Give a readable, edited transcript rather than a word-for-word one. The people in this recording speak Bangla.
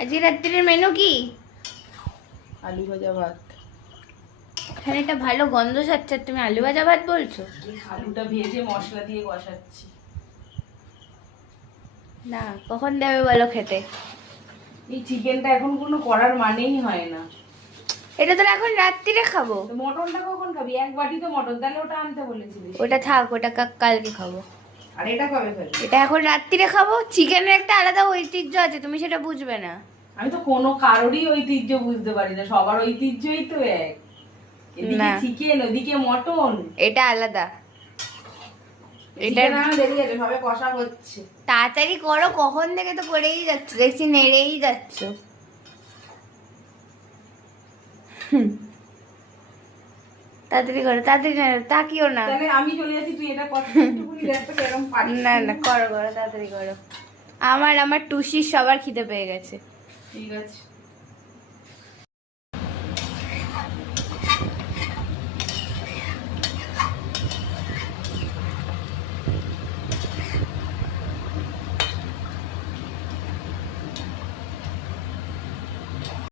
আজকে রাত্রির মেনু কি? আলু ভাজা ভাত। এখানে একটা ভালো গন্ধ ছাড়ছে, তুমি আলু ভাজা ভাত বলছো? আলুটা ভেজে মশলা দিয়ে কষাচ্ছি। না, কখন দেবে বলো খেতে? এই চিকেনটা এখন কোনো করার মানেই হয় না। এটা তো এখন রাত্রিরে খাবো। তো মটনটা কখন খাবি? এক বাটি তো মটন, তাহলে ওটা আনতে বলেছিলিস। ওটা থাক, ওটা কালকে খাবো। আর এটা কবে খাবি? এটা এখন রাত্রিরে খাবো। চিকেনের একটা আলাদা ঐতিহ্য আছে, তুমি সেটা বুঝবে না। আমি তো কোনো কারোরই ঐতিহ্য বুঝতে পারি না, সবার ঐতিহ্যই তো এক। এদিকে চিকেন, ওদিকে মটন। এটা আলাদা। এটা চিকেন আনা দেরি আছে, সবে কষা হচ্ছে। তাড়াতাড়ি করো, কখন থেকে তো করেই যাচ্ছ, দেখছি নেড়েই যাচ্ছ। তাড়াতাড়ি করো, তাড়াতাড়ি নেড়ো, তাকিও না। তাহলে আমি চলে যাচ্ছি, তুই এটা কত একটুকুনি দেখ তো এরকম পারিস। না না, করো করো, তাড়াতাড়ি করো। আমার টুসির সবার খিদে পেয়ে গেছে। ঠিক আছে।